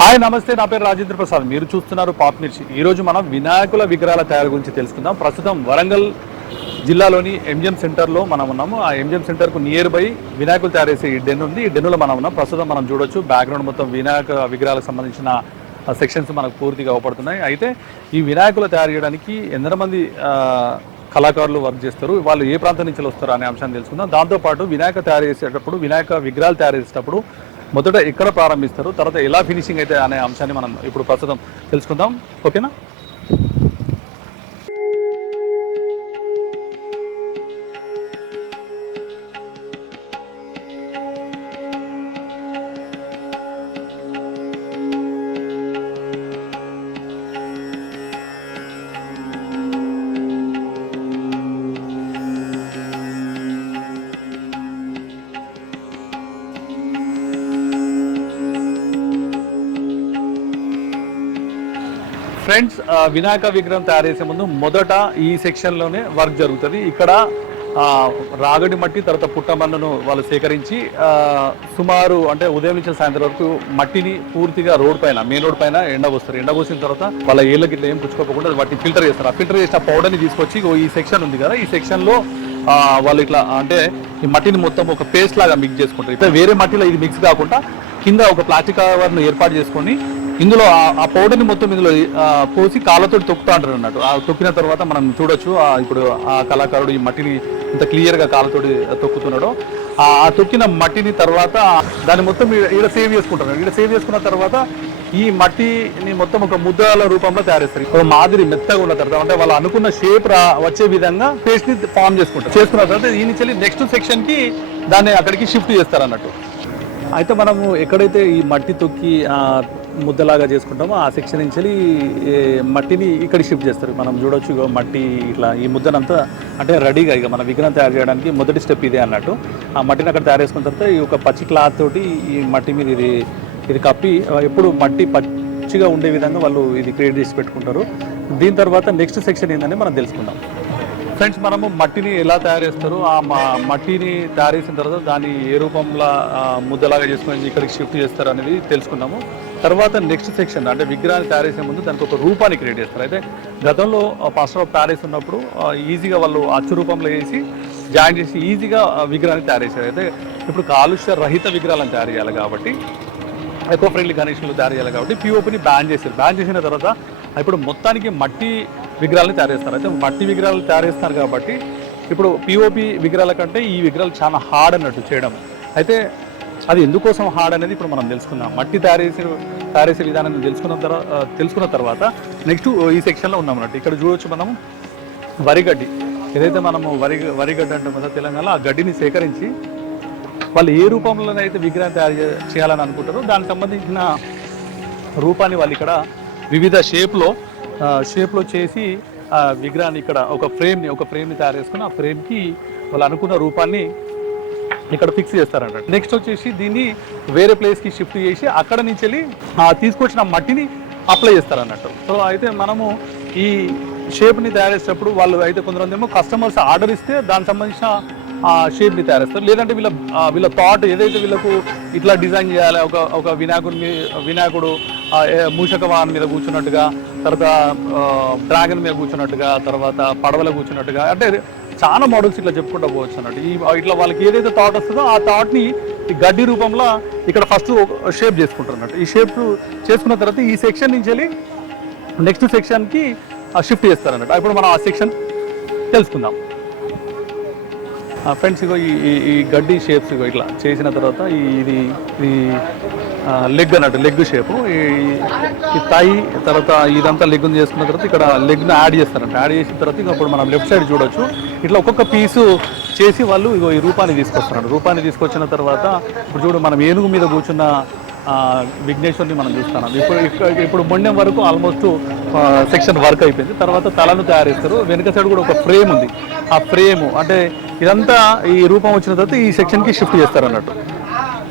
Hi నమస్తే, నా పేరు రాజేంద్ర ప్రసాద్. మీరు చూస్తున్నారు పాప్ మిర్చి. ఈరోజు మనం వినాయకుల విగ్రహాల తయారు గురించి తెలుసుకుందాం. ప్రస్తుతం వరంగల్ జిల్లాలోని ఎంజిఎం సెంటర్లో మనం ఉన్నాము. ఆ ఎంజిఎం సెంటర్కు నియర్ బై వినాయకులు తయారు చేసే ఈ డెన్ ఉంది. ఈ డెన్నులో మనం ఉన్నాం. ప్రస్తుతం మనం చూడొచ్చు బ్యాక్గ్రౌండ్ మొత్తం వినాయక విగ్రహాలకు సంబంధించిన సెక్షన్స్ మనకు పూర్తిగా అవపడుతున్నాయి. అయితే ఈ వినాయకులు తయారు చేయడానికి ఎంతమంది కళాకారులు వర్క్ చేస్తారు, వాళ్ళు ఏ ప్రాంతం నుంచి వస్తారు అనే అంశాన్ని తెలుసుకుందాం. దాంతోపాటు వినాయక తయారు చేసేటప్పుడు, వినాయక విగ్రహాలు తయారు చేసేటప్పుడు మొదట ఎక్కడ ప్రారంభిస్తారు, తర్వాత ఎలా ఫినిషింగ్ అయితే అనే అంశాన్ని మనం ఇప్పుడు ప్రస్తుతం తెలుసుకుందాం. ఓకేనా? ఫ్రెండ్స్, వినాయక విగ్రహం తయారు చేసే ముందు మొదట ఈ సెక్షన్లోనే వర్క్ జరుగుతుంది. ఇక్కడ రాగడి మట్టి, తర్వాత పుట్టమన్నును వాళ్ళు సేకరించి సుమారు అంటే ఉదయం నుంచి సాయంత్రం వరకు మట్టిని పూర్తిగా రోడ్ పైన, మెయిన్ రోడ్ పైన ఎండబోస్తారు. ఎండబోసిన తర్వాత వాళ్ళ ఏళ్ళకి ఇట్లా ఏం పుచ్చుకోకుండా వాటిని ఫిల్టర్ చేస్తారు. ఆ ఫిల్టర్ చేసిన పౌడర్ని తీసుకొచ్చి ఈ సెక్షన్ ఉంది కదా, ఈ సెక్షన్లో వాళ్ళు ఇట్లా అంటే ఈ మట్టిని మొత్తం ఒక పేస్ట్ లాగా మిక్స్ చేసుకుంటారు. ఇట్లా వేరే మట్టిలో ఇది మిక్స్ కాకుండా కింద ఒక ప్లాస్టిక్ కవర్ను ఏర్పాటు చేసుకొని ఇందులో ఆ పౌడర్ని మొత్తం ఇందులో పోసి కాళ్ళతో తొక్కుతూ అంటారు అన్నట్టు. ఆ తొక్కిన తర్వాత మనం చూడొచ్చు ఇప్పుడు ఆ కళాకారుడు ఈ మట్టిని ఇంత క్లియర్గా కాళ్ళతోటి తొక్కుతున్నాడు. ఆ తొక్కిన మట్టిని తర్వాత దాన్ని మొత్తం ఈడ సేవ్ చేసుకుంటారు. ఈడ సేవ్ చేసుకున్న తర్వాత ఈ మట్టిని మొత్తం ఒక ముద్దల రూపంలో తయారు చేస్తారు. ఒక మాదిరి మెత్తగా ఉన్న తర్వాత అంటే వాళ్ళు అనుకున్న షేప్ వచ్చే విధంగా పేస్ట్ని ఫామ్ చేసుకుంటారు. చేసుకున్న తర్వాత ఈ నుంచి నెక్స్ట్ సెక్షన్కి దాన్ని అక్కడికి షిఫ్ట్ చేస్తారు అన్నట్టు. అయితే మనము ఎక్కడైతే ఈ మట్టి తొక్కి ముద్దలాగా చేసుకుంటామో ఆ సెక్షన్ నుంచి మట్టిని ఇక్కడ షిఫ్ట్ చేస్తారు. మనం చూడొచ్చు మట్టి ఇట్లా ఈ ముద్దనంతా అంటే రెడీగా ఇక మన విగ్రహం తయారు చేయడానికి మొదటి స్టెప్ ఇదే అన్నట్టు. ఆ మట్టిని అక్కడ తయారు చేసుకున్న తర్వాత ఈ ఒక పచ్చి క్లాత్ తోటి ఈ మట్టి మీద ఇది కప్పి ఎప్పుడు మట్టి పచ్చిగా ఉండే విధంగా వాళ్ళు ఇది క్రియేట్ చేసి పెట్టుకుంటారు. దీని తర్వాత నెక్స్ట్ సెక్షన్ ఏందని మనం తెలుసుకుందాం. ఫ్రెండ్స్, మనము మట్టిని ఎలా తయారు చేస్తారు, ఆ మట్టిని తయారు చేసిన తర్వాత దాన్ని ఏ రూపంలో ముద్దలాగా చేసుకొని ఇక్కడికి షిఫ్ట్ చేస్తారు అనేది తెలుసుకున్నాము. తర్వాత నెక్స్ట్ సెక్షన్ అంటే విగ్రహాన్ని తయారు చేసే ముందు దానికి ఒక రూపాన్ని క్రియేట్ చేస్తారు. అయితే గతంలో ప్లాస్టర్ ఆఫ్ ప్యారిస్ ఉన్నప్పుడు ఈజీగా వాళ్ళు అచ్చు రూపంలో వేసి జాయిన్ చేసి ఈజీగా విగ్రహాన్ని తయారు చేశారు. అయితే ఇప్పుడు కాలుష్య రహిత విగ్రహాలను తయారు చేయాలి కాబట్టి, ఎకో ఫ్రెండ్లీ కండిషన్లు తయారు చేయాలి కాబట్టి పిఓపిని బ్యాన్ చేశారు. బ్యాన్ చేసిన తర్వాత ఇప్పుడు మొత్తానికి మట్టి విగ్రహాలను తయారు చేస్తారు. అయితే మట్టి విగ్రహాలు తయారు చేస్తున్నారు కాబట్టి ఇప్పుడు పిఓపి విగ్రహాల కంటే ఈ విగ్రహాలు చాలా హార్డ్ అన్నట్టు చేయడం. అయితే అది ఎందుకోసం హార్డ్ అనేది ఇప్పుడు మనం తెలుసుకుందాం. మట్టి తయారు చేసే విధానాన్ని తెలుసుకున్న తర్వాత నెక్స్ట్ ఈ సెక్షన్లో ఉన్నాం అన్నట్టు. ఇక్కడ చూడవచ్చు మనము వరిగడ్డి, ఏదైతే మనము వరిగడ్డి అంటాం కదా తెలంగాణలో, ఆ గడ్డిని సేకరించి వాళ్ళు ఏ రూపంలోనైతే విగ్రహం తయారు చేయాలని అనుకుంటారో దానికి సంబంధించిన రూపాన్ని వాళ్ళు ఇక్కడ వివిధ షేప్లో చేసి ఆ విగ్రహాన్ని ఇక్కడ ఒక ఫ్రేమ్ని తయారు చేసుకుని ఆ ఫ్రేమ్కి వాళ్ళు అనుకున్న రూపాన్ని ఇక్కడ ఫిక్స్ చేస్తారన్నట్టు. నెక్స్ట్ వచ్చేసి దీన్ని వేరే ప్లేస్కి షిఫ్ట్ చేసి అక్కడ నుంచి వెళ్ళి తీసుకొచ్చిన మట్టిని అప్లై చేస్తారన్నట్టు. సో అయితే మనము ఈ షేప్ని తయారు చేసేటప్పుడు వాళ్ళు అయితే కొంతమంది ఏమో కస్టమర్స్ ఆర్డర్ ఇస్తే దానికి సంబంధించిన షేప్ని తయారు చేస్తారు. లేదంటే వీళ్ళ థాట్ ఏదైతే వీళ్ళకు ఇట్లా డిజైన్ చేయాలి, ఒక వినాయకుడు మూషక వాహనం మీద కూర్చున్నట్టుగా, తర్వాత డ్రాగన్ మీద కూర్చున్నట్టుగా, తర్వాత పడవలో కూర్చున్నట్టుగా, అంటే చాలా మోడల్స్ ఇట్లా చెప్పుకుంటూ పోవచ్చు అన్నట్టు. ఇట్లా వాళ్ళకి ఏదైతే థాట్ వస్తుందో ఆ థాట్ని ఈ గడ్డి రూపంలో ఇక్కడ ఫస్ట్ షేప్ చేసుకుంటారు అన్నట్టు. ఈ షేప్ చేసుకున్న తర్వాత ఈ సెక్షన్ నుంచి వెళ్ళి నెక్స్ట్ సెక్షన్కి షిఫ్ట్ చేస్తారన్నట్టు. ఇప్పుడు మనం ఆ సెక్షన్ తెలుసుకుందాం. ఫ్రెండ్స్, ఇగో ఈ గడ్డి షేప్స్ ఇగో ఇట్లా చేసిన తర్వాత ఇది లెగ్ అన్నట్టు, లెగ్ షేపు. ఈ తాయి తర్వాత ఇదంతా లెగ్ను చేసుకున్న తర్వాత ఇక్కడ లెగ్ను యాడ్ చేస్తారంట. యాడ్ చేసిన తర్వాత ఇక ఇప్పుడు మనం లెఫ్ట్ సైడ్ చూడొచ్చు ఇట్లా ఒక్కొక్క పీసు చేసి వాళ్ళు ఇగో ఈ రూపాన్ని తీసుకొస్తున్నారు. రూపాన్ని తీసుకొచ్చిన తర్వాత ఇప్పుడు చూడు మనం ఏనుగు మీద కూర్చున్న విఘ్నేశ్వరిని మనం చూస్తున్నాం. ఇప్పుడు మొండెం వరకు ఆల్మోస్ట్ సెక్షన్ వర్క్ అయిపోయింది. తర్వాత తలను తయారు చేస్తారు. వెనుక సైడ్ కూడా ఒక ఫ్రేమ్ ఉంది. ఆ ఫ్రేము అంటే ఇదంతా ఈ రూపం వచ్చిన తర్వాత ఈ సెక్షన్కి షిఫ్ట్ చేస్తారు అన్నట్టు.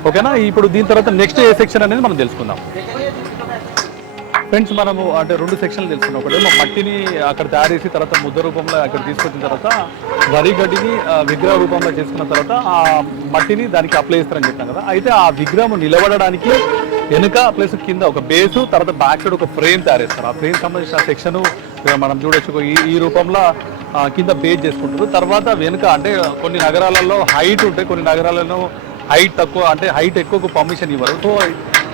ఓకేనా? ఇప్పుడు దీని తర్వాత నెక్స్ట్ ఏ సెక్షన్ అనేది మనం తెలుసుకుందాం. ఫ్రెండ్స్ మనము అంటే రెండు సెక్షన్లు తెలుసుకున్నాం. ఒకటేమో మట్టిని అక్కడ తయారు చేసి తర్వాత ముద్ద రూపంలో అక్కడ తీసుకొచ్చిన తర్వాత వరి గడ్డిని విగ్రహ రూపంలో చేసుకున్న తర్వాత ఆ మట్టిని దానికి అప్లై చేస్తారని చెప్పాను కదా. అయితే ఆ విగ్రహం నిలబడడానికి వెనుక ప్లస్ కింద ఒక బేసు, తర్వాత బ్యాక్ సైడ్ ఒక ఫ్రేమ్ తయారు చేస్తారు. ఆ ఫ్రేమ్ సంబంధించిన సెక్షన్ మనం చూడొచ్చు ఈ రూపంలో కింద బేస్ చేసుకుంటారు. తర్వాత వెనుక అంటే కొన్ని నగరాలలో హైట్ ఉంటాయి, కొన్ని నగరాలలో హైట్ తక్కువ, అంటే హైట్ ఎక్కువ పర్మిషన్ ఇవ్వరు. సో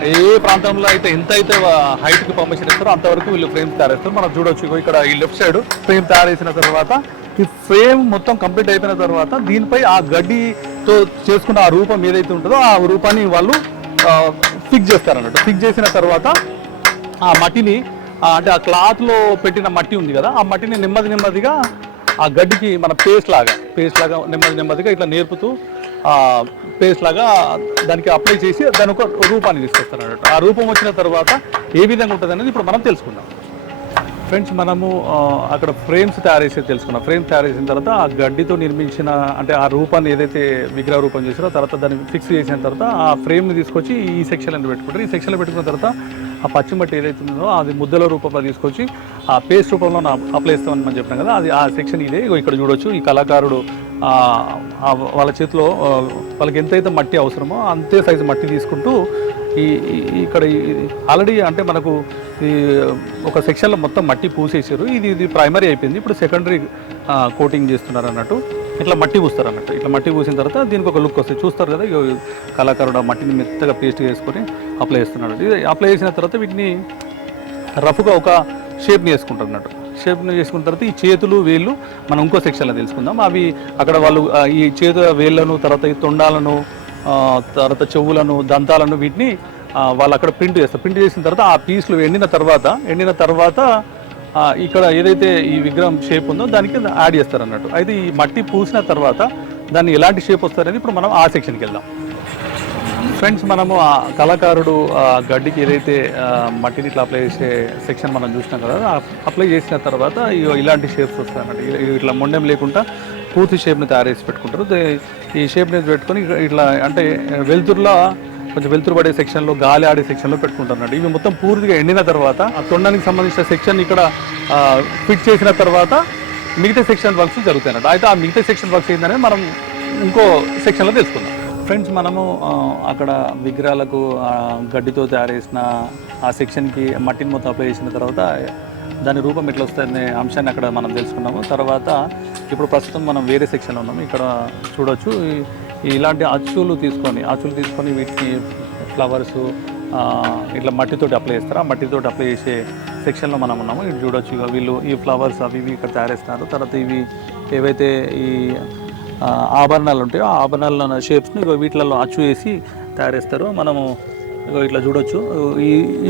ఏ ప్రాంతంలో అయితే ఎంత అయితే హైట్కి పర్మిషన్ ఇస్తారో అంతవరకు వీళ్ళు ఫ్రేమ్స్ తయారు చేస్తారు. మనం చూడొచ్చు ఇక్కడ ఈ లెఫ్ట్ సైడ్ ఫ్రేమ్ తయారు చేసిన తర్వాత ఈ ఫ్రేమ్ మొత్తం కంప్లీట్ అయిపోయిన తర్వాత దీనిపై ఆ గడ్డితో చేసుకున్న ఆ రూపం ఏదైతే ఉంటుందో ఆ రూపాన్ని వాళ్ళు ఫిక్స్ చేస్తారన్నట్టు. ఫిక్స్ చేసిన తర్వాత ఆ మట్టిని అంటే ఆ క్లాత్లో పెట్టిన మట్టి ఉంది కదా, ఆ మట్టిని నెమ్మదిగా ఆ గడ్డికి మన పేస్ట్ లాగా నెమ్మదిగా ఇట్లా నేర్పుతూ పేస్ట్ లాగా దానికి అప్లై చేసి దాని ఒక రూపాన్ని తీసుకొస్తారు అన్నట్టు. ఆ రూపం వచ్చిన తర్వాత ఏ విధంగా ఉంటుంది అనేది ఇప్పుడు మనం తెలుసుకుందాం. ఫ్రెండ్స్, మనము అక్కడ ఫ్రేమ్స్ తయారు చేసేది తెలుసుకున్నాం. ఫ్రేమ్స్ తయారు చేసిన తర్వాత ఆ గడ్డితో నిర్మించిన అంటే ఆ రూపాన్ని ఏదైతే విగ్రహ రూపం చేసారో తర్వాత దాన్ని ఫిక్స్ చేసిన తర్వాత ఆ ఫ్రేమ్ని తీసుకొచ్చి ఈ సెక్షన్లో పెట్టుకుంటారు. ఈ సెక్షన్లో పెట్టుకున్న తర్వాత ఆ పచ్చిమట్టి ఏదైతే ఉందో అది ముద్దల రూపంలో తీసుకొచ్చి ఆ పేస్ట్ రూపంలో అప్లై చేస్తామని మనం చెప్పినాం కదా, అది ఆ సెక్షన్ ఇదే. ఇక్కడ చూడొచ్చు ఈ కళాకారుడు వాళ్ళ చేతిలో వాళ్ళకి ఎంతైతే మట్టి అవసరమో అంతే సైజు మట్టి తీసుకుంటూ ఇక్కడ ఆల్రెడీ అంటే మనకు ఈ ఒక సెక్షన్లో మొత్తం మట్టి పూసేసారు. ఇది ప్రైమరీ అయిపోయింది. ఇప్పుడు సెకండరీ కోటింగ్ చేస్తున్నారు అన్నట్టు. ఇట్లా మట్టి పూస్తారు అన్నట్టు. ఇట్లా మట్టి పూసిన తర్వాత దీనికి ఒక లుక్ వస్తుంది. చూస్తారు కదా కళాకారుడు ఆ మట్టిని మెత్తగా పేస్ట్ చేసుకొని అప్లై చేస్తున్నాడు. ఇది అప్లై చేసిన తర్వాత వీటిని రఫ్గా ఒక షేప్ని వేసుకుంటారు అన్నట్టు. షేప్ని చేసుకున్న తర్వాత ఈ చేతులు వేళ్ళు మనం ఇంకో సెక్షన్లో తెలుసుకుందాం. అవి అక్కడ వాళ్ళు ఈ చేతుల వేళ్ళను, తర్వాత ఈ తొండాలను, తర్వాత చెవులను, దంతాలను వీటిని వాళ్ళు అక్కడ ప్రింట్ చేస్తారు. ప్రింట్ చేసిన తర్వాత ఆ పీస్లు ఎండిన తర్వాత ఇక్కడ ఏదైతే ఈ విగ్రహం షేప్ ఉందో దానికి యాడ్ చేస్తారు అన్నట్టు. అయితే ఈ మట్టి పూసిన తర్వాత దాన్ని ఎలాంటి షేప్ వస్తారనేది ఇప్పుడు మనం ఆ సెక్షన్కి వెళ్దాం. ఫ్రెండ్స్, మనము ఆ కళాకారుడు గడ్డికి ఏదైతే మట్టిని ఇట్లా అప్లై చేసే సెక్షన్ మనం చూసినాం కదా, అప్లై చేసిన తర్వాత ఇలాంటి షేప్స్ వస్తాయి అన్నట్టు. ఇట్లా మొండెం లేకుండా పూర్తి షేప్ని తయారు చేసి పెట్టుకుంటారు. ఈ షేప్ని పెట్టుకొని ఇట్లా అంటే కొంచెం వెలుతురు పడే సెక్షన్లో, గాలి ఆడే సెక్షన్లో పెట్టుకుంటారు అన్నట్టు. ఇవి మొత్తం పూర్తిగా ఎండిన తర్వాత ఆ తొండానికి సంబంధించిన సెక్షన్ ఇక్కడ ఫిట్ చేసిన తర్వాత మిగతా సెక్షన్ వర్క్స్ జరుగుతాయి అన్నట్టు. అయితే ఆ మిగతా సెక్షన్ వర్క్స్ ఏంటనేది మనం ఇంకో సెక్షన్లో తెలుసుకుందాం. ఫ్రెండ్స్, మనము అక్కడ విగ్రహాలకు గడ్డితో తయారు చేసిన ఆ సెక్షన్కి మట్టిని మొత్తం అప్లై చేసిన తర్వాత దాని రూపం ఎట్లా వస్తుందనే అంశాన్ని అక్కడ మనం తెలుసుకున్నాము. తర్వాత ఇప్పుడు ప్రస్తుతం మనం వేరే సెక్షన్లో ఉన్నాము. ఇక్కడ చూడొచ్చు ఇలాంటి అచ్చులు తీసుకొని వీటికి ఫ్లవర్స్ ఇట్లా మట్టితోటి అప్లై చేస్తారు. ఆ మట్టితోటి అప్లై చేసే సెక్షన్లో మనం ఉన్నాము. ఇటు చూడొచ్చు ఇక వీళ్ళు ఈ ఫ్లవర్స్ అవి ఇక్కడ తయారు చేస్తున్నారు. తర్వాత ఇవి ఏవైతే ఈ ఆభరణాలు ఉంటాయో ఆ ఆభరణాల షేప్స్ని వీటిలలో అచ్చు వేసి తయారు చేస్తారు. మనము ఇట్లా చూడొచ్చు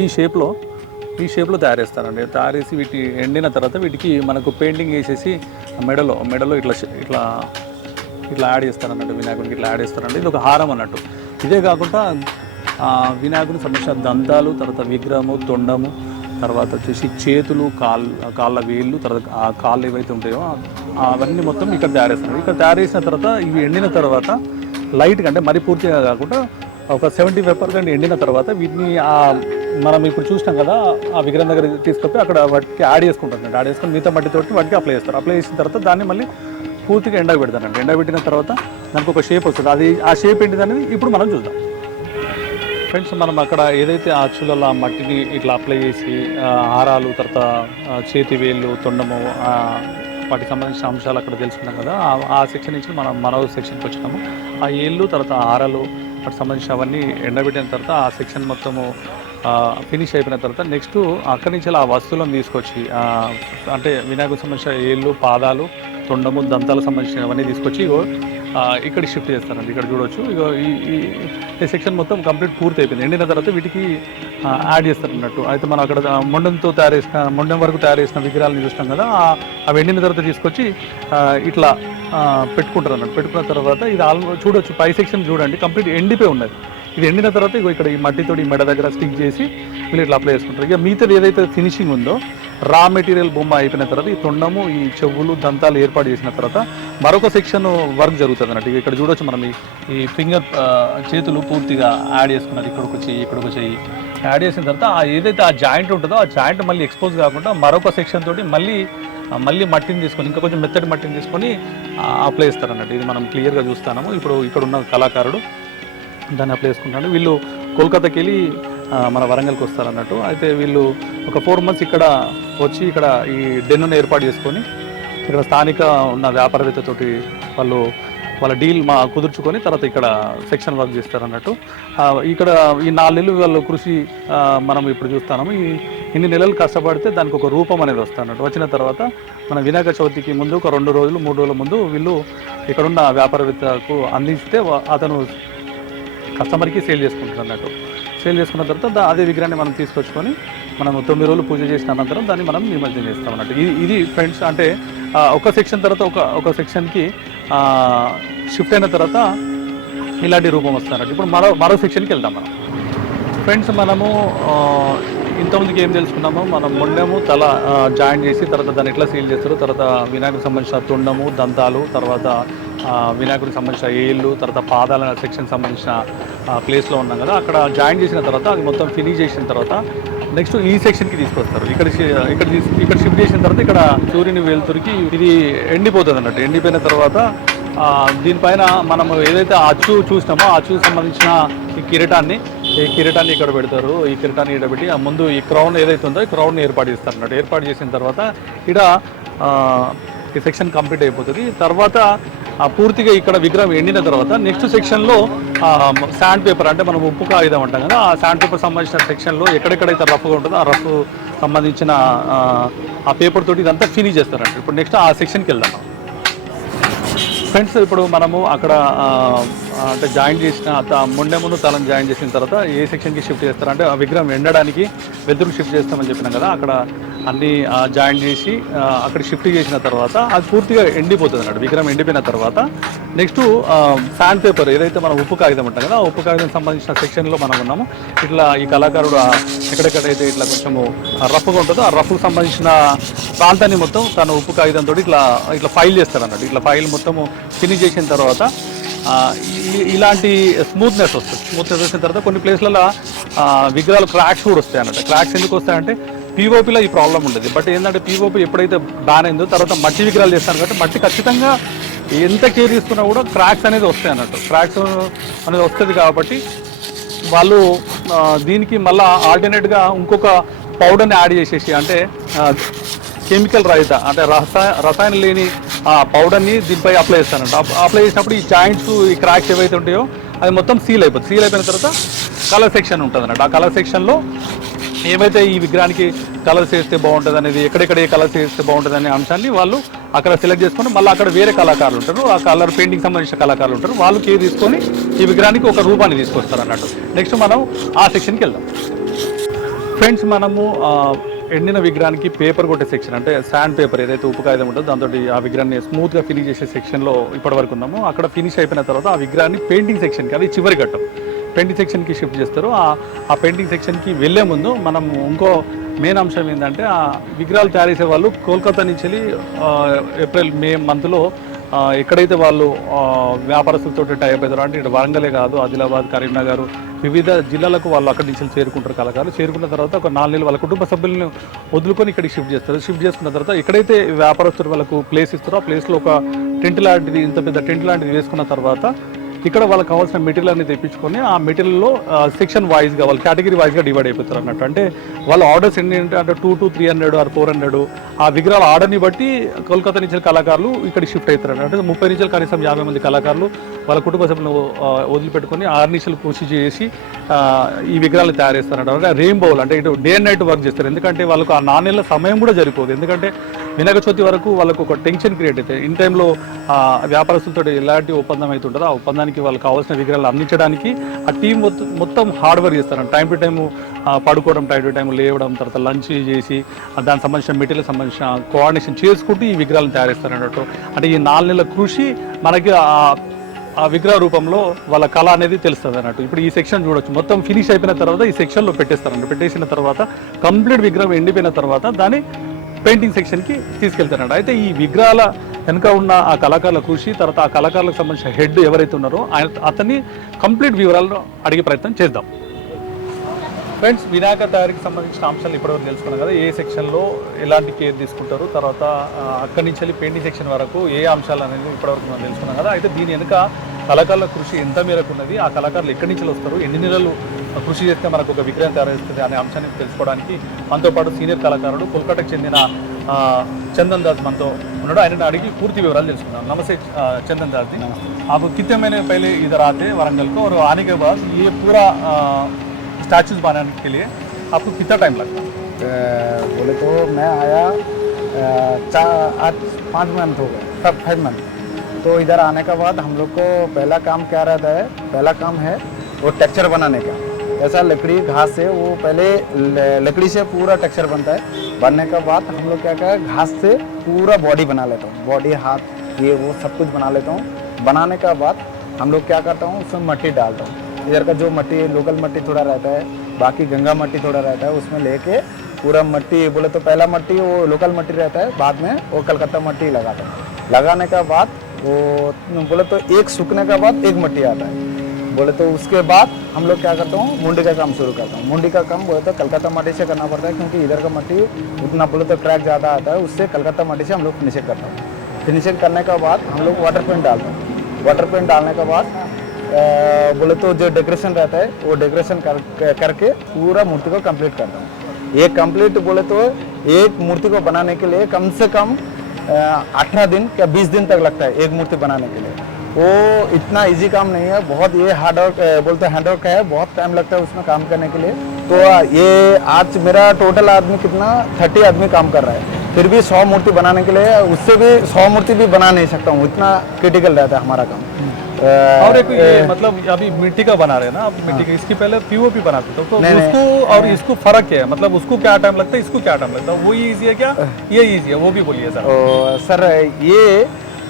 ఈ షేప్లో తయారు చేస్తారండి. తయారు చేసి వీటి ఎండిన తర్వాత వీటికి మనకు పెయింటింగ్ వేసేసి మెడలో ఇట్లా యాడ్ చేస్తారన్నట్టు. వినాయకుడికి ఇట్లా యాడ్ చేస్తారండి. ఇది ఒక హారం అన్నట్టు. ఇదే కాకుండా వినాయకుడికి సంబంధించిన దంతాలు, తర్వాత విగ్రహము, తొండము, తర్వాత వచ్చేసి చేతులు, కాళ్ళ వేళ్ళు, తర్వాత ఆ కాళ్ళు ఏవైతే ఉంటాయో అవన్నీ మొత్తం ఇక్కడ తయారు చేస్తారు. ఇక్కడ తయారు చేసిన తర్వాత ఇవి ఎండిన తర్వాత లైట్గా అంటే మరీ పూర్తిగా కాకుండా ఒక 75% ఎండిన తర్వాత వీటిని మనం ఇప్పుడు చూసినాం కదా ఆ విగ్రహం దగ్గర తీసుకొచ్చి అక్కడ వాటికి యాడ్ చేసుకొని మిగతా మట్టితోటి వాటికి అప్లై చేస్తారు. అప్లై చేసిన తర్వాత దాన్ని మళ్ళీ పూర్తిగా ఎండబెడతారండి. ఎండబెట్టిన తర్వాత దానికి ఒక షేప్ వస్తుంది. అది ఆ షేప్ ఏంటిది అనేది ఇప్పుడు మనం చూద్దాం. ఫ్రెండ్స్, మనం అక్కడ ఏదైతే ఆ అచ్చులలో ఆ మట్టిని ఇట్లా అప్లై చేసి హారాలు, తర్వాత చేతి వేళ్ళు, తొండము, వాటికి సంబంధించిన అంశాలు అక్కడ తెలుసుకున్నాం కదా, ఆ సెక్షన్ నుంచి మనం మరో సెక్షన్కి వచ్చినాము. ఆ ఏళ్ళు, తర్వాత హారాలు వాటికి సంబంధించిన అవన్నీ ఎండబెట్టిన తర్వాత ఆ సెక్షన్ మొత్తము ఫినిష్ అయిపోయిన తర్వాత నెక్స్ట్ అక్కడి నుంచి ఆ వస్తువులను తీసుకొచ్చి అంటే వినాయకుడికి సంబంధించిన ఏళ్ళు, పాదాలు, తొండము, దంతాలకు సంబంధించినవన్నీ తీసుకొచ్చి ఇక్కడికి షిఫ్ట్ చేస్తారండి. ఇక్కడ చూడవచ్చు ఈ సెక్షన్ మొత్తం కంప్లీట్ పూర్తి అయిపోయింది. ఎండిన తర్వాత వీటికి యాడ్ చేస్తారు అన్నట్టు. అయితే మనం అక్కడ మొండెం వరకు తయారు చేసిన విగ్రహాలను చూస్తాం కదా, అవి ఎండిన తర్వాత తీసుకొచ్చి ఇట్లా పెట్టుకుంటారు అన్నట్టు. పెట్టుకున్న తర్వాత ఇది చూడొచ్చు పై సెక్షన్ చూడండి కంప్లీట్ ఎండిపోయి ఉన్నది. ఇది ఎండిన తర్వాత ఇక్కడ ఈ మట్టితో ఈ మెడ దగ్గర స్టిక్ చేసి వీళ్ళు ఇట్లా అప్లై చేసుకుంటారు. ఇక మిగతాది ఏదైతే ఫినిషింగ్ ఉందో రా మెటీరియల్ బొమ్మ అయిపోయిన తర్వాత ఈ తొండము, ఈ చెవులు, దంతాలు ఏర్పాటు చేసిన తర్వాత మరొక సెక్షన్ వర్క్ జరుగుతుంది అన్నట్టు. ఇక్కడ చూడొచ్చు మనం ఈ ఫింగర్ చేతులు పూర్తిగా యాడ్ చేసుకున్నారు. ఇక్కడికి చెయ్యి యాడ్ చేసిన తర్వాత ఏదైతే ఆ జాయింట్ ఉంటుందో ఆ జాయింట్ మళ్ళీ ఎక్స్పోజ్ కాకుండా మరొక సెక్షన్ తోటి మళ్ళీ మట్టిని తీసుకొని ఇంకా కొంచెం మెత్తటి మట్టిని తీసుకొని అప్లై చేస్తారు అన్నట్టు. ఇది మనం క్లియర్గా చూస్తాము. ఇప్పుడు ఇక్కడ ఉన్న కళాకారుడు దాన్ని అప్లై చేసుకుంటాడు. వీళ్ళు కోల్కతాకి వెళ్ళి మన వరంగల్కి వస్తారన్నట్టు. అయితే వీళ్ళు ఒక 4 months ఇక్కడ వచ్చి ఇక్కడ ఈ డెన్నును ఏర్పాటు చేసుకొని ఇక్కడ స్థానిక ఉన్న వ్యాపారవేత్తతోటి వాళ్ళ డీల్ కుదుర్చుకొని తర్వాత ఇక్కడ సెక్షన్ వర్క్ చేస్తారన్నట్టు. ఇక్కడ ఈ 4 నెలలు వాళ్ళ కృషి మనం ఇప్పుడు చూస్తున్నాము. ఇన్ని నెలలు కష్టపడితే దానికి ఒక రూపం అనేది వస్తున్నట్టు. వచ్చిన తర్వాత మన వినాయక చవితికి ముందు ఒక 2 రోజులు 3 రోజుల ముందు వీళ్ళు ఇక్కడున్న వ్యాపారవేత్తకు అందిస్తే అతను కస్టమర్కి సేల్ చేసుకుంటారు అన్నట్టు. సేల్ చేసుకున్న తర్వాత అదే విగ్రహాన్ని మనం తీసుకొచ్చుకొని మనం 9 రోజులు పూజ చేసిన అనంతరం దాన్ని మనం నిమజ్జనం చేస్తాం అన్నట్టు. ఇది ఫ్రెండ్స్ అంటే ఒక సెక్షన్ తర్వాత ఒక సెక్షన్కి షిఫ్ట్ అయిన తర్వాత ఇలాంటి రూపం వస్తున్నట్టు. ఇప్పుడు మరో సెక్షన్కి వెళ్దాం మనం. ఫ్రెండ్స్ మనము ఇంతమందికి ఏం తెలుసుకున్నామో మనం మొండెము తల జాయిన్ చేసి తర్వాత దాన్ని ఎట్లా సీల్ చేస్తారు, తర్వాత వినాయకుడికి సంబంధించిన తొండము దంతాలు, తర్వాత వినాయకుడికి సంబంధించిన ఏళ్ళు, తర్వాత పాదాల సెక్షన్ సంబంధించిన ప్లేస్లో ఉన్నాం కదా, అక్కడ జాయిన్ చేసిన తర్వాత అది మొత్తం ఫినిష్ చేసిన తర్వాత నెక్స్ట్ ఈ సెక్షన్కి తీసుకొస్తారు. ఇక్కడ షిఫ్ట్ చేసిన తర్వాత ఇక్కడ సూర్యుని వెలుతురికి ఇది ఎండిపోతుంది అన్నట్టు. ఎండిపోయిన తర్వాత దీనిపైన మనం ఏదైతే అచ్చు చూసినామో ఆ అచ్చుకు సంబంధించిన ఈ కిరీటాన్ని ఇక్కడ పెడతారు. ఈ కిరీటాన్ని ఇక్కడ పెట్టి ముందు ఈ క్రౌన్ ఏదైతే ఉందో ఈ క్రౌన్ ఏర్పాటు చేస్తారు అన్నట్టు. ఏర్పాటు చేసిన తర్వాత ఇక్కడ ఈ సెక్షన్ కంప్లీట్ అయిపోతుంది. తర్వాత పూర్తిగా ఇక్కడ విగ్రహం ఎండిన తర్వాత నెక్స్ట్ సెక్షన్లో శాండ్ పేపర్ అంటే మనం ఉప్పు కాగితం అంటాం కదా, ఆ శాండ్ పేపర్ సంబంధించిన సెక్షన్లో ఎక్కడెక్కడైతే రఫ్గా ఉంటుందో ఆ రఫ్ సంబంధించిన ఆ పేపర్ తోటి ఇదంతా ఫినిష్ చేస్తారంట. ఇప్పుడు నెక్స్ట్ ఆ సెక్షన్కి వెళ్దాం ఫ్రెండ్స్. ఇప్పుడు మనము అక్కడ అంటే జాయిన్ చేసిన మొండెమును తలను జాయిన్ చేసిన తర్వాత ఏ సెక్షన్కి షిఫ్ట్ చేస్తారంటే ఆ విగ్రహం ఎండడానికి వెదురుకు షిఫ్ట్ చేస్తామని చెప్పినాం కదా, అక్కడ అన్నీ జాయిన్ చేసి అక్కడ షిఫ్ట్ చేసిన తర్వాత అది పూర్తిగా ఎండిపోతుంది అన్నట్టు. విగ్రహం ఎండిపోయిన తర్వాత నెక్స్ట్ శాండ్ పేపర్ ఏదైతే మనం ఉప్పు కాగితం ఉంటాం కదా, ఆ ఉప్పు కాగితం సంబంధించిన సెక్షన్లో మనం ఉన్నాము. ఇట్లా ఈ కళాకారుడు ఎక్కడెక్కడైతే ఇట్లా కొంచెము రఫ్గా ఉంటుందో ఆ రఫ్కు సంబంధించిన ప్రాంతాన్ని మొత్తం తన ఉప్పు కాగితంతో ఇట్లా ఫైల్ చేస్తారు అన్నట్టు. ఇట్లా ఫైల్ మొత్తము ఫినిష్ చేసిన తర్వాత ఇలాంటి స్మూత్నెస్ వస్తుంది. స్మూత్నెస్ వచ్చిన తర్వాత కొన్ని ప్లేస్లలో విగ్రహాలు క్రాక్స్ కూడా వస్తాయి అన్నట్టు. క్రాక్స్ ఎందుకు వస్తాయంటే పీఓపీలో ఈ ప్రాబ్లం ఉండదు. బట్ ఏంటంటే పీఓపీ ఎప్పుడైతే బ్యాన్ అయిందో తర్వాత మట్టి విగ్రహాలు చేస్తారు కాబట్టి మట్టి ఖచ్చితంగా ఎంత కేర్ తీసుకున్నా కూడా క్రాక్స్ అనేది వస్తాయి అన్నట్టు. క్రాక్స్ అనేది వస్తుంది కాబట్టి వాళ్ళు దీనికి మళ్ళీ ఆల్టర్నేట్గా ఇంకొక పౌడర్ని యాడ్ చేసేసి అంటే కెమికల్ రహిత అంటే రసాయనం లేని పౌడర్ని దీనిపై అప్లై చేస్తానంట. అప్లై చేసినప్పుడు ఈ జాయింట్స్ ఈ క్రాక్స్ ఏవైతే ఉంటాయో అది మొత్తం సీల్ అయిపోతుంది. సీల్ అయిపోయిన తర్వాత కలర్ సెక్షన్ ఉంటుంది అన్నట్టు. ఆ కలర్ సెక్షన్లో ఏవైతే ఈ విగ్రహానికి కలర్స్ వేస్తే బాగుంటుంది అనేది, ఎక్కడెక్కడ ఏ కలర్స్ వేస్తే బాగుంటుంది అనే అంశాన్ని వాళ్ళు అక్కడ సెలెక్ట్ చేసుకొని మళ్ళీ అక్కడ వేరే కళాకారులు ఉంటారు, ఆ కలర్ పెయింటింగ్ సంబంధించిన కళాకారులు ఉంటారు, వాళ్ళు కేర్ తీసుకొని ఈ విగ్రహానికి ఒక రూపాన్ని తీసుకొస్తారు అన్నట్టు. నెక్స్ట్ మనం ఆ సెక్షన్కి వెళ్దాం ఫ్రెండ్స్. మనము ఎండిన విగ్రహానికి పేపర్ కొట్టే సెక్షన్ అంటే శాండ్ పేపర్ ఏదైతే ఉప్పు కాగితం ఉంటుందో దాంతో ఆ విగ్రహాన్ని స్మూత్గా ఫినిష్ చేసే సెక్షన్లో ఇప్పటివరకు ఉన్నాము. అక్కడ ఫినిష్ అయిపోయిన తర్వాత ఆ విగ్రహాన్ని పెయింటింగ్ సెక్షన్కి, అది చివరి ఘట్టం, పెయింటింగ్ సెక్షన్కి షిఫ్ట్ చేస్తారు. ఆ పెయింటింగ్ సెక్షన్కి వెళ్ళే ముందు మనం ఇంకో మెయిన్ అంశం ఏంటంటే ఆ విగ్రహాలు తయారు చేసే వాళ్ళు కోల్కతా నుంచి వెళ్ళి ఏప్రిల్ మే మంత్లో ఎక్కడైతే వాళ్ళు వ్యాపారస్తులతో టైప్ అవుతారో అంటే ఇక్కడ వరంగలే కాదు ఆదిలాబాద్ కరీంనగర్ వివిధ జిల్లాలకు వాళ్ళు అక్కడి నుంచి చేరుకుంటారు కళాకారులు. చేరుకున్న తర్వాత ఒక 4 నెలలు వాళ్ళ కుటుంబ సభ్యులను వదులుకొని ఇక్కడికి షిఫ్ట్ చేస్తారు. షిఫ్ట్ చేసుకున్న తర్వాత ఎక్కడైతే వ్యాపారస్తులు వాళ్ళకు ప్లేస్ ఇస్తారో ఆ ప్లేస్లో ఒక టెంట్ లాంటిది ఇంత పెద్ద టెంట్ లాంటిది వేసుకున్న తర్వాత ఇక్కడ వాళ్ళకి కావాల్సిన మెటీరియల్ అనేది తెప్పించుకొని ఆ మెటీరియల్లో సెక్షన్ వైజ్గా వాళ్ళు కేటగిరీ వైజ్గా డివైడ్ అయిపోతారు అన్నట్టు. అంటే వాళ్ళ ఆర్డర్స్ ఎన్ని అంటే 2 to 300 or 400 ఆ విగ్రహాల ఆర్డర్ని బట్టి కోల్కతా నుంచి కళాకారులు ఇక్కడికి షిఫ్ట్ అవుతారు అన్నట్టు. 30 నుంచి కనీసం 50 మంది కళాకారులు వాళ్ళ కుటుంబ సభ్యులను వదిలిపెట్టుకొని 6 నిమిషాలు కృషి చేసి ఈ విగ్రహాలు తయారు చేస్తారంట. అంటే రెయిన్బోల్ అంటే ఇటు డే అండ్ నైట్ వర్క్ చేస్తారు. ఎందుకంటే వాళ్ళకు ఆ 4 నెలల సమయం కూడా సరిపోదు. ఎందుకంటే వినాయక చవితి వరకు వాళ్ళకు ఒక టెన్షన్ క్రియేట్ అవుతుంది. ఇన్ టైంలో వ్యాపారస్తులతో ఎలాంటి ఒప్పందం అయితే ఉంటుందో ఆ ఒప్పందానికి వాళ్ళకి కావాల్సిన విగ్రహాలు అందించడానికి ఆ టీం మొత్తం హార్డ్ వర్క్ చేస్తారు. టైం టు టైం పడుకోవడం, టైం టు టైం లేవడం, తర్వాత లంచ్ చేసి దానికి సంబంధించిన మెటీరియల్ సంబంధించిన కోఆర్డినేషన్ చేసుకుంటూ ఈ విగ్రహాలను తయారు చేస్తారు అన్నట్టు. అంటే ఈ 4 నెలల కృషి మనకి ఆ విగ్రహ రూపంలో వాళ్ళ కళ అనేది తెలుస్తుంది అన్నట్టు. ఇప్పుడు ఈ సెక్షన్ చూడొచ్చు, మొత్తం ఫినిష్ అయిపోయిన తర్వాత ఈ సెక్షన్లో పెట్టేస్తారంట. పెట్టేసిన తర్వాత కంప్లీట్ విగ్రహం ఎండిపోయిన తర్వాత దాన్ని పెయింటింగ్ సెక్షన్కి తీసుకెళ్తారంట. అయితే ఈ విగ్రహాల వెనుక ఉన్న ఆ కళాకారుల కృషి, తర్వాత ఆ కళాకారులకు సంబంధించిన హెడ్ ఎవరైతే ఉన్నారో అతన్ని కంప్లీట్ వివరాలను అడిగే ప్రయత్నం చేద్దాం. ఫ్రెండ్స్, వినాయక తయారీకి సంబంధించిన అంశాలు ఇప్పటివరకు తెలుసుకున్నాం కదా. ఏ సెక్షన్లో ఎలాంటి కేర్ తీసుకుంటారు, తర్వాత అక్కడి నుంచి వెళ్ళి పెయింటింగ్ సెక్షన్ వరకు ఏ అంశాలు అనేది ఇప్పటివరకు మనం తెలుసుకున్నాం కదా. అయితే దీని వెనుక కళాకారుల కృషి ఎంత మేరకు ఉన్నది, ఆ కళాకారులు ఎక్కడి నుంచి వస్తారు, ఎన్ని నెలలు కృషి చేస్తే మనకు ఒక విగ్రహం తయారవుతుంది అనే అంశాన్ని తెలుసుకోవడానికి మనతో పాటు సీనియర్ కళాకారుడు కోల్కతాకు చెందిన चंदन दास मन तो उन्होंने ఆయన అడిగి పూర్తి వివరాలు తెలుసుకుందాం। नमस्ते चंदन दास जी, आप कितने महीने पहले इधर आते वरंगल को और आने के बाद ये पूरा स्टैचूज बनाने के लिए आपको कितना टाइम लगता? बोले तो मैं आया आज 5 मंथ हो गए, तब 5 मंथ। तो इधर आने के बाद हम लोग को पहला काम क्या रहता है, पहला काम है वो टेक्सचर बनाने का। ऐसा लकड़ी घास से वो पहले लकड़ी से पूरा टेक्सचर बनता है। बनने के बाद हम लोग क्या करें, घास से पूरा बॉडी बना लेता हूँ, बॉडी हाथ ये वो सब कुछ बना लेता हूँ। बनाने के बाद हम लोग क्या करता हूँ, उसमें मट्टी डालता हूँ। इधर का जो मट्टी लोकल मट्टी थोड़ा रहता है, बाकी गंगा मट्टी थोड़ा रहता है, उसमें लेके पूरा मट्टी बोले तो पहला मट्टी वो लोकल मट्टी रहता है, बाद में वो कलकत्ता मट्टी लगाता हूँ। लगाने के बाद वो बोले तो एक सूखने के बाद एक मट्टी आता है। बोले तो उसके बाद हम लोग क्या करता हूँ, मुंडी का काम शुरू करता हूँ। मुंडी का काम बोले तो कलकत्ता मट्टी से करना पड़ता है, क्योंकि इधर का मट्टी उतना बोले तो क्रैक ज़्यादा आता है। उससे कलकत्ता मट्टी से हम लोग फिनिशिंग करता हूँ। फिनिशिंग करने के बाद हम लोग वाटर पेंट डालते हैं। वाटर पेंट डालने के बाद बोले तो जो डेकोरेशन रहता है वो डेकोरेशन करके पूरा मूर्ति को कंप्लीट करता हूँ। ये कंप्लीट बोले तो एक मूर्ति को बनाने के लिए कम से कम 18 दिन या 20 दिन तक लगता है एक मूर्ति बनाने के लिए। वो इतना इजी काम नहीं है, बहुत ये हार्ड वर्क बोलते हैंड वर्क है, बहुत टाइम लगता है उसमें काम करने के लिए। तो ये आज मेरा टोटल आदमी कितना 30 आदमी काम कर रहा है, फिर भी 100 मूर्ति बनाने के लिए, उससे भी 100 मूर्ति भी बना नहीं सकता हूँ, इतना क्रिटिकल रहता है हमारा काम। और एक ये मतलब अभी मिट्टी का बना रहे हैं ना आप, मिट्टी का, इसके पहले पीओपी बनाते थे तो उसको और इसको फर्क क्या है, मतलब उसको क्या टाइम लगता है, इसको क्या टाइम लगता है, वो इजी है क्या ये इजी है, वो भी बोलिए सर। सर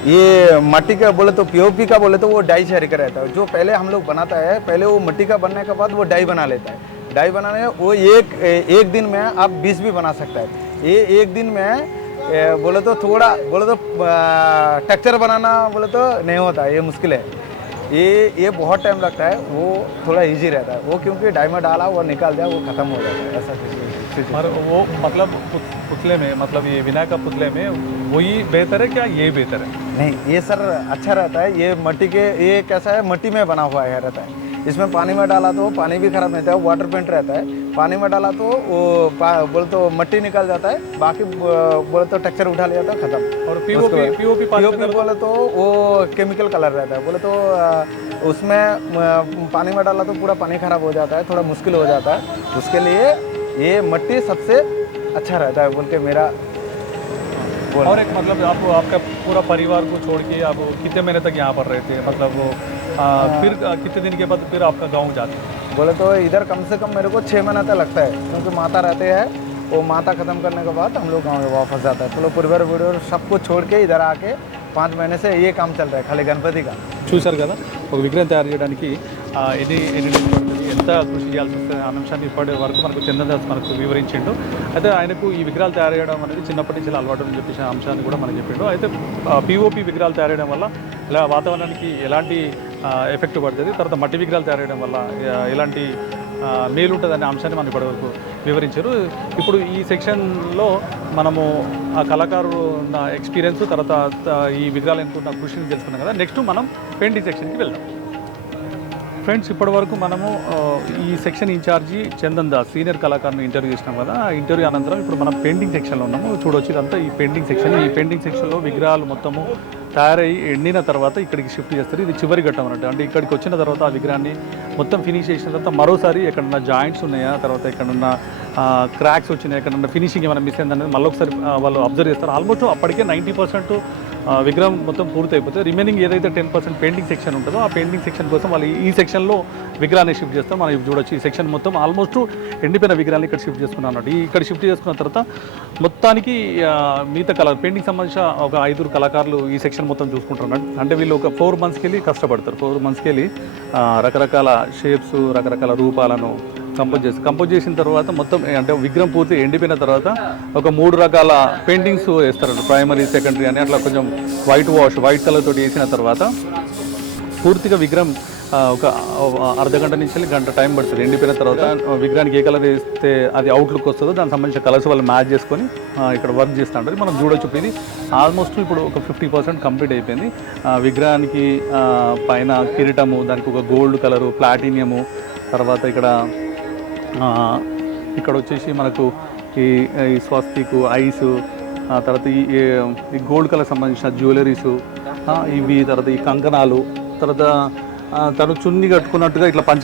ये मट्टी का बोले तो पीओपी का बोले तो वो डाई शहरी का रहता है। जो पहले हम लोग बनाता है, पहले वो मिट्टी का बनने के बाद वो डाई बना लेता है। डाई बनाने वो एक दिन में आप 20 भी बना सकता है। ये एक दिन में बोले तो थोड़ा बोले तो टेक्सचर बनाना बोले तो नहीं होता, ये मुश्किल है। ये बहुत टाइम लगता है, वो थोड़ा इजी रहता है। वो क्योंकि डाई में डाला वो निकाल जाए वो ख़त्म हो जाता है, ऐसा कुछ। और वो मतलब पुतले में, मतलब ये विनायक का पुतले में वही बेहतर है क्या ये बेहतर है? नहीं, ये सर अच्छा रहता है। ये मट्टी के ये कैसा है, मट्टी में बना हुआ है रहता है। इसमें पानी में डाला तो पानी भी खराब नहीं होता है, वाटर पेंट रहता है। पानी में डाला तो वो बोले तो मट्टी निकल जाता है, बाकी बोले तो टेक्सचर उठा लिया तो खत्म। और पीओपी बोले तो वो केमिकल कलर रहता है, बोले तो उसमें पानी में डाला तो पूरा पानी खराब हो जाता है, थोड़ा मुश्किल हो जाता है। उसके लिए ये मट्टी सबसे अच्छा रहता है बोल के मेरा। और एक मतलब आप आपका पूरा परिवार को छोड़ के आप कितने महीने तक यहाँ पर रहते हैं, मतलब वो फिर कितने दिन के बाद फिर आपका गांव जाते हैं? बोले तो इधर कम से कम मेरे को 6 महीना तक लगता है, क्योंकि माता रहते हैं। वो माता ख़त्म करने के बाद हम लोग गाँव में वापस जाता है। तो लोग परिवार सब कुछ छोड़ के इधर आके 5 महीने से ये काम चल रहा है, खाली गणपति का। చూశారు కదా, ఒక విగ్రహం తయారు చేయడానికి ఎన్ని డేస్ పడుతుంది, ఎంత కృషి చేయాల్సి వస్తుంది అనే అంశాన్ని ఇప్పటి వరకు మనకు చందన్ దాస్ మనకు వివరించిండు. అయితే ఆయనకు ఈ విగ్రహాలు తయారు చేయడం అనేది చిన్నప్పటి నుంచి అలవాటు అని చెప్పేసి అంశాన్ని కూడా మనకు చెప్పిండు. అయితే పీఓపీ విగ్రహాలు తయారు చేయడం వల్ల ఇలా వాతావరణానికి ఎలాంటి ఎఫెక్ట్ పడుతుంది, తర్వాత మట్టి విగ్రహాలు తయారు చేయడం వల్ల ఎలాంటి మేలు ఉంటుంది అనే అంశాన్ని మనం ఇప్పటివరకు వివరించారు. ఇప్పుడు ఈ సెక్షన్లో మనము ఆ కళాకారుడు ఉన్న ఎక్స్పీరియన్స్, తర్వాత ఈ విగ్రహాలు ఎంచుకున్న కృషిని తెలుసుకున్నాం కదా. నెక్స్ట్ మనం పెయింటింగ్ సెక్షన్కి వెళ్దాం. ఫ్రెండ్స్, ఇప్పటి వరకు మనము ఈ section incharge Chandan Das senior కళాకారుని ఇంటర్వ్యూ చేసినాం కదా. ఆ ఇంటర్వ్యూ అనంతరం ఇప్పుడు మనం పెయింటింగ్ సెక్షన్లో ఉన్నాము. చూడవచ్చు, ఇదంతా ఈ పెయింటింగ్ సెక్షన్. ఈ పెయింటింగ్ సెక్షన్లో విగ్రహాలు మొత్తము తయారయ్యి ఎండిన తర్వాత ఇక్కడికి షిఫ్ట్ చేస్తారు. ఇది చివరి ఘట్టం అన్నట్టు. అంటే ఇక్కడికి వచ్చిన తర్వాత ఆ విగ్రహాన్ని మొత్తం ఫినిష్ చేసిన తర్వాత మరోసారి ఎక్కడన్నా జాయింట్స్ ఉన్నాయా, తర్వాత ఎక్కడన్నా క్రాక్స్ వచ్చినాయి, ఎక్కడన్నా ఫినిషింగ్ ఏమైనా మిస్ అయిందనేది మళ్ళీ ఒకసారి వాళ్ళు అబ్జర్వ్ చేస్తారు. ఆల్మోస్ట్ అప్పటికే 90% విగ్రహం మొత్తం పూర్తి అయిపోతుంది. రిమైనింగ్ ఏదైతే 10% పెయింటింగ్ సెక్షన్ ఉంటుందో ఆ పెయింటింగ్ సెక్షన్ కోసం వాళ్ళు ఈ సెక్షన్లో విగ్రహాన్ని షిఫ్ట్ చేస్తాం. మనం చూడొచ్చు, ఈ సెక్షన్ మొత్తం ఆల్మోస్ట్ ఎండిపోయిన విగ్రహాన్ని ఇక్కడ షిఫ్ట్ చేసుకున్నాం అన్నట్టు. ఇక్కడ షిఫ్ట్ చేసుకున్న తర్వాత మొత్తానికి మిగతా పెయింటింగ్ సంబంధించిన ఒక 5 కళాకారులు ఈ సెక్షన్ మొత్తం చూసుకుంటున్నారు. అంటే వీళ్ళు ఒక 4 monthsకి వెళ్ళి కష్టపడతారు. 4 monthsకి వెళ్ళి రకరకాల షేప్స్, రకరకాల రూపాలను కంపోజ్ చేసిన తర్వాత మొత్తం అంటే విగ్రహం పూర్తి ఎండిపోయిన తర్వాత ఒక 3 రకాల పెయింటింగ్స్ వేస్తారు. ప్రైమరీ, సెకండరీ అని అట్లా కొంచెం వైట్ కలర్ తోటి వేసిన తర్వాత పూర్తిగా విగ్రహం ఒక అర్ధగంట నుంచి గంట టైం పడుతుంది. ఎండిపోయిన తర్వాత విగ్రహానికి ఏ కలర్ వేస్తే అది అవుట్లుక్ వస్తుందో దానికి సంబంధించిన కలర్స్ వాళ్ళు మ్యాచ్ చేసుకొని ఇక్కడ వర్క్ చేస్తూ ఉంటారు. మనం చూడొచ్చు, ఇది ఆల్మోస్ట్ ఇప్పుడు ఒక 50% కంప్లీట్ అయిపోయింది. విగ్రహానికి పైన కిరీటము, దానికి ఒక గోల్డ్ కలరు, ప్లాటినియము, తర్వాత ఇక్కడ ఇక్కడ వచ్చేసి మనకు ఈ ఈ స్వస్తికు ఐసు, తర్వాత ఈ గోల్డ్ కలర్ సంబంధించిన జ్యువెలరీసు, ఇవి, తర్వాత ఈ కంకణాలు, తర్వాత తను చున్ని కట్టుకున్నట్టుగా ఇట్లా పంచ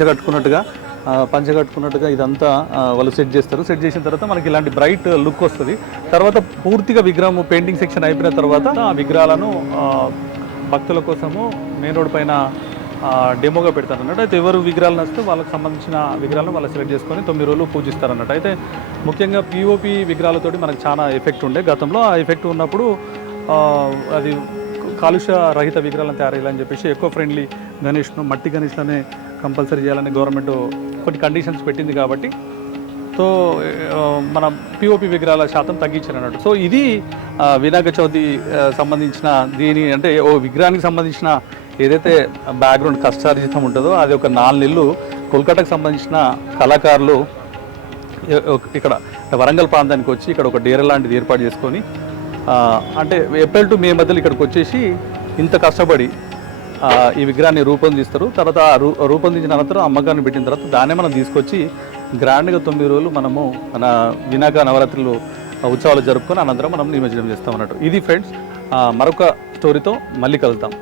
కట్టుకున్నట్టుగా ఇదంతా వాళ్ళు సెట్ చేస్తారు. సెట్ చేసిన తర్వాత మనకి ఇలాంటి బ్రైట్ లుక్ వస్తుంది. తర్వాత పూర్తిగా విగ్రహం పెయింటింగ్ సెక్షన్ అయిపోయిన తర్వాత ఆ విగ్రహాలను భక్తుల కోసము మెయిన్ రోడ్ పైన డెమోగా పెడతారు అన్నట్టు. అయితే ఎవరు విగ్రహాలు నచ్చితే వాళ్ళకి సంబంధించిన విగ్రహాలను వాళ్ళు సెలెక్ట్ చేసుకొని 9 రోజులు పూజిస్తారు అన్నట్టు. అయితే ముఖ్యంగా పిఓపి విగ్రహాలతోటి మనకు చాలా ఎఫెక్ట్ ఉండే గతంలో. ఆ ఎఫెక్ట్ ఉన్నప్పుడు అది కాలుష్య రహిత విగ్రహాలను తయారు చేయాలని చెప్పేసి ఎకో ఫ్రెండ్లీ గణేష్ను, మట్టి గణేష్లనే కంపల్సరీ చేయాలని గవర్నమెంట్ కొన్ని కండిషన్స్ పెట్టింది కాబట్టి సో మన పిఓపి విగ్రహాల శాతం తగ్గించారు అన్నట్టు. సో ఇది వినాయక చవితి సంబంధించిన దీని అంటే ఓ విగ్రహానికి సంబంధించిన ఏదైతే బ్యాక్గ్రౌండ్ కష్టార్జితం ఉంటుందో అది ఒక 4 నెలలు కోల్కతాకు సంబంధించిన కళాకారులు ఇక్కడ వరంగల్ ప్రాంతానికి వచ్చి ఇక్కడ ఒక డేరా లాంటిది ఏర్పాటు చేసుకొని అంటే ఏప్రిల్ టు మే మధ్యలో ఇక్కడికి వచ్చేసి ఇంత కష్టపడి ఈ విగ్రహాన్ని రూపొందిస్తారు. తర్వాత రూపొందించిన అనంతరం అమ్మకాన్ని పెట్టిన తర్వాత దాన్నే మనం తీసుకొచ్చి గ్రాండ్గా 9 రోజులు మనము మన వినాయక నవరాత్రులు ఉత్సవాలు జరుపుకొని అనంతరం మనం నిమజ్జనం చేస్తాం అన్నట్టు. ఇది ఫ్రెండ్స్, మరొక స్టోరీతో మళ్ళీ కలుద్దాం.